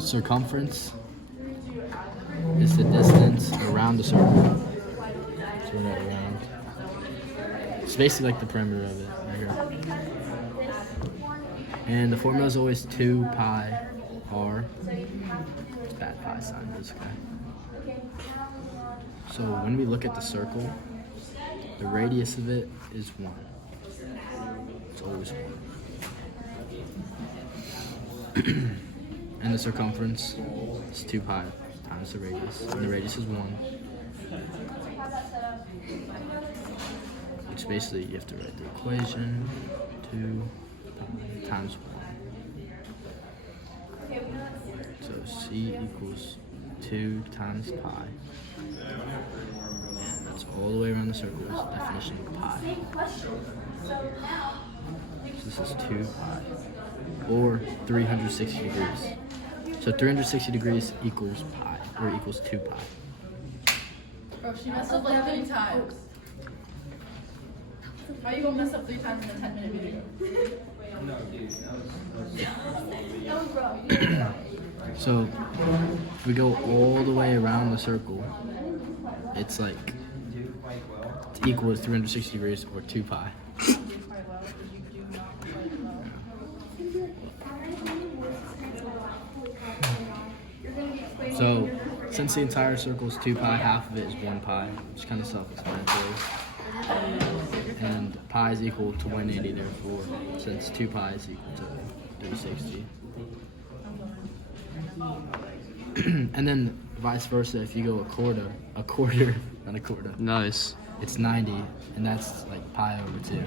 Circumference is the distance around the circle. Turn it around. It's basically like the perimeter of it right here. And the formula is always 2 pi r. It's bad pi sign, but it's okay. So when we look at the circle, the radius of it is 1. It's always 1. And the circumference is 2 pi times the radius. And the radius is 1. Which basically you have to write the equation 2 pi times 1. So C equals 2 times pi. And that's all the way around the circle is the definition of pi. So this is 2 pi. Or 360 degrees. So 360 degrees equals pi, or equals 2 pi. Bro, she messed up like 3 times. How are you gonna mess up 3 times in a 10-minute video? So if we go all the way around the circle, it's like it's equal to 360 degrees or 2 pi. So since the entire circle is 2 pi, half of it is 1 pi, which is kind of self-explanatory. And pi is equal to 180, therefore, since 2 pi is equal to 360. And then vice versa, if you go a quarter, not a quarter. Nice. It's 90, and that's like pi over 2.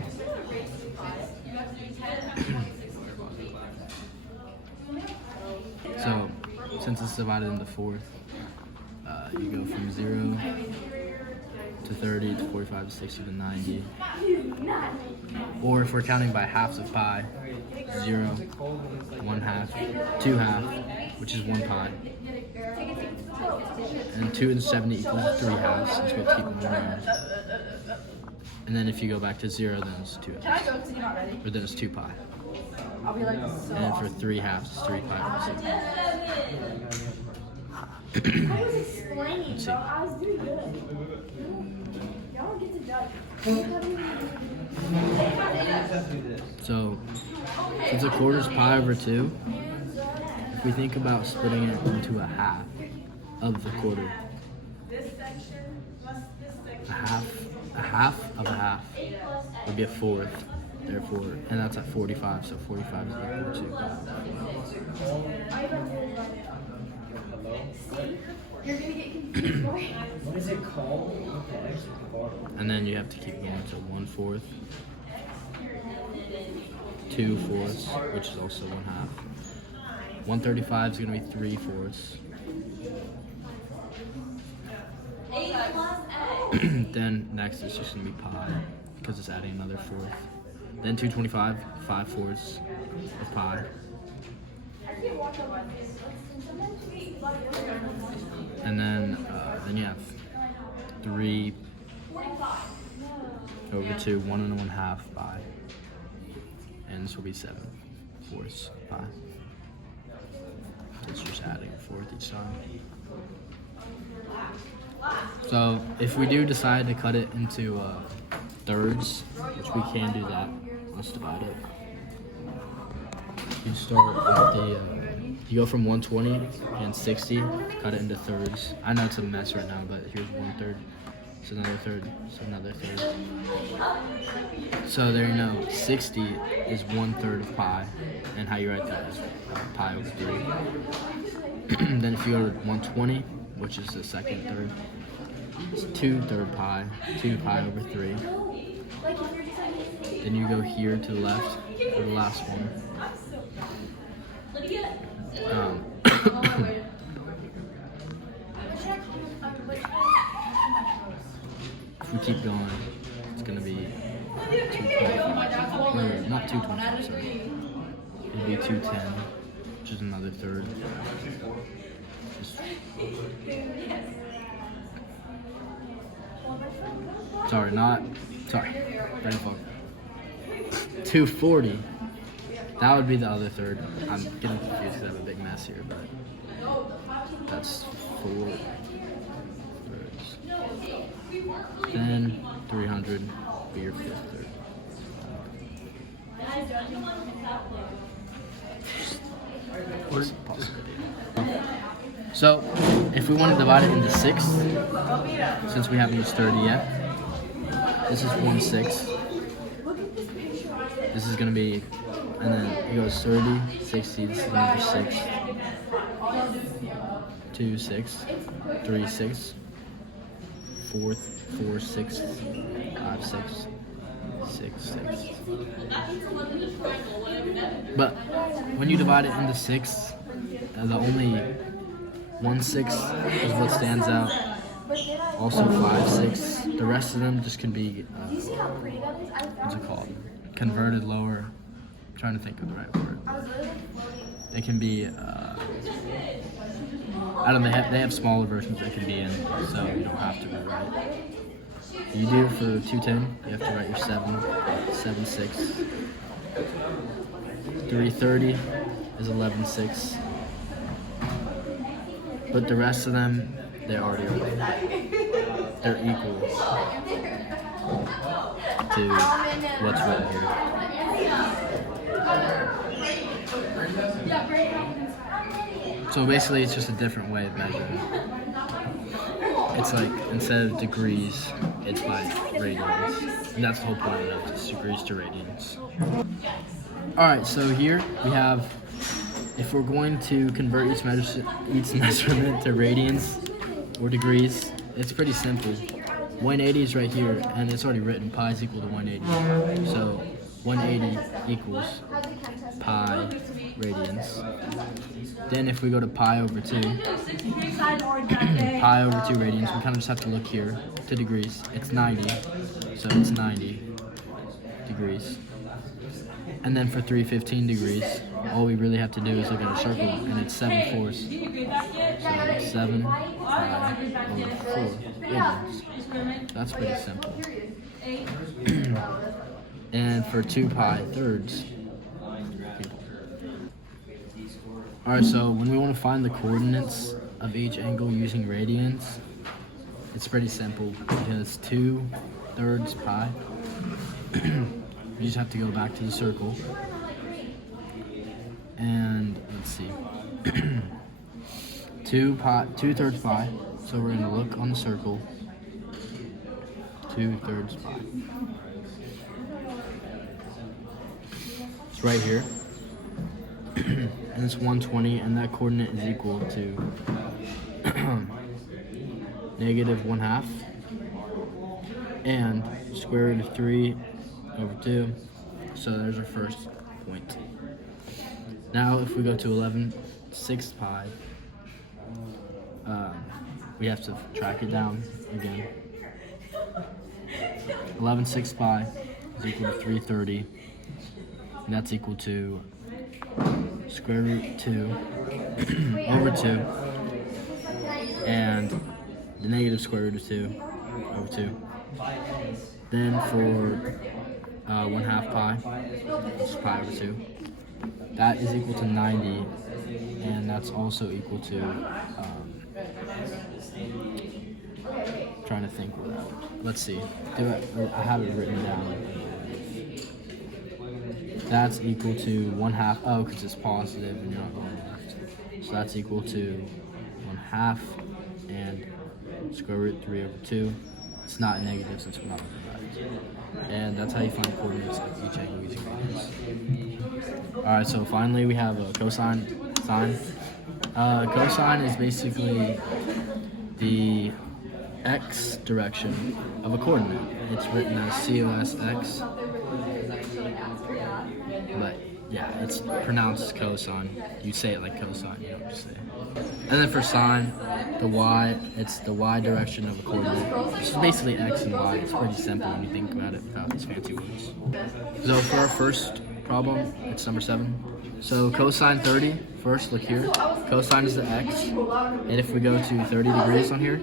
So, since it's divided into fourth, you go from 0 to 30 to 45 to 60 to 90. Or if we're counting by halves of pi, 0, 1 half, 2 half, which is 1 pi. And 2 and 70 equals 3 halves, since we have to keep them around. And then if you go back to 0, then it's 2 halves. Or then it's 2 pi. I'll be like, so And for 3 halves, it's 3 pi over 6. I was explaining, bro. I was doing good. Y'all don't get to judge. So, since a quarter is pi over 2, if we think about splitting it into a half of the quarter, a half of a half would be a fourth, therefore, and that's at 45, so 45 is equal to pi. You're gonna get confused, boy. What is it called? And then you have to keep going to 1/4, 2/4, which is also 1 half. 135 is going to be 3/4. Then next it's just going to be pi, because it's adding another fourth. Then 225, 5/4 of pi. And then you have 3 over 2, 1 and 1 half pi. And this will be 7/4 pi. It's just adding a fourth each time. So if we do decide to cut it into thirds, which we can do that, let's divide it. You start at the, you go from 120 and 60, cut it into thirds. I know it's a mess right now, but here's 1/3. It's another third, it's another third. So there you know, 60 is 1/3 of pi, and how you write that is pi over 3. Then if you go to 120, which is the second third, it's 2/3 pi, 2 pi over 3. Then you go here to the left for the last one. If we keep going, it's going to be 220. Or not 220, sorry. It'll be 210, which is another third. Sorry, brain fog. 240 That would be the other third. I'm getting confused because I have a big mess here, but that's 4 thirds. Then 300 be your 5th third. So, if we want to divide it into 6, since we haven't used 30 yet, this is 1/6. This is going to be, and then it goes 30, 60, this is another 6, 2, 6, 3, 6, 4, 4, 6, 5, 6, 6, 6. But when you divide it into 6, the only 1/6 is what stands out. Also 5, 6. The rest of them just can be, what's it called? Converted lower. I'm trying to think of the right word. They can be, I don't know, they have smaller versions they can be in, so you don't have to rewrite. You do for 210, you have to write your 7, 7, 6. 330 is 11, 6. But the rest of them, they're equal to what's written here. So basically, it's just a different way of measuring. It's like, instead of degrees, it's by radians. And that's the whole point of it, it's degrees to radians. Alright, so here we have, if we're going to convert each measurement to radians or degrees, it's pretty simple. 180 is right here, and it's already written, pi is equal to 180. So 180 equals pi radians. Then if we go to pi over 2, pi over 2 radians, we kind of just have to look here to degrees. It's 90, so it's 90 degrees. And then for 315 degrees, all we really have to do is look at a circle, and it's 7/4. So 7 pi over 4 radians. That's pretty simple. And for 2 pi thirds. Alright, so when we want to find the coordinates of each angle using radians, it's pretty simple because 2 thirds pi. You just have to go back to the circle. And let's see. 2 thirds pi. So we're going to look on the circle. 2 thirds pi. It's right here. And it's 120, and that coordinate is equal to negative 1/2 and square root of 3 over 2. So there's our first point. Now if we go to 11/6 pi, we have to track it down again. 11/6 pi is equal to 330, and that's equal to square root 2 over 2, and the negative square root of 2 over 2. Then for 1/2 pi, which is pi over 2, that is equal to 90, and that's also equal to, trying to think what that, let's see, I have it written down. That's equal to 1/2, oh, because it's positive and you're not going left. So that's equal to 1/2 and square root 3 over 2. It's not negative since we're not going left. And that's how you find coordinates of each angle using radians. Alright, so finally we have a cosine, sine. Cosine is basically the x direction of a coordinate. It's written as cosx. But yeah, it's pronounced cosine. You say it like cosine, you don't just say it. And then for sine, the y, it's the y direction of a coordinate. It's basically x and y. It's pretty simple when you think about it without these fancy words. So for our first problem, it's number 7. So cosine 30, first look here. Cosine is the x, and if we go to 30 degrees on here,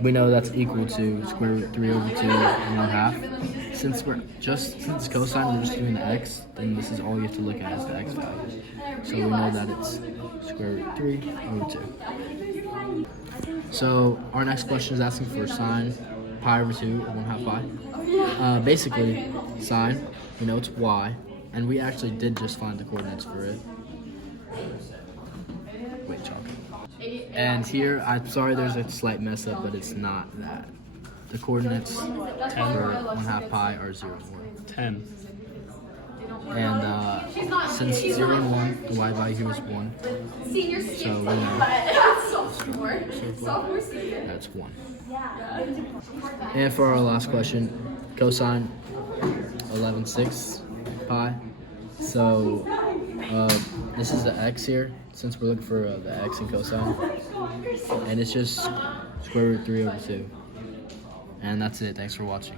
we know that's equal to square root 3 over 2 and 1/2. since cosine we're just doing the x, then this is all you have to look at is the x value. So we know that it's square root 3 over 2. So our next question is asking for sine pi over 2 or 1/2 pi. Basically, sine, we know it's y, and we actually did just find the coordinates for it. Wait, chalk. And here, I'm sorry there's a slight mess up, but it's not that. The coordinates for 1/2 pi are 0 and 1. 10. And since 0 and 1, the y value here is 1. Senior So we know sophomore, senior. that's 1. And for our last question, cosine 11/6 pi. So this is the x here, since we're looking for the x in cosine. And it's just square root 3 over 2. And that's it. Thanks for watching.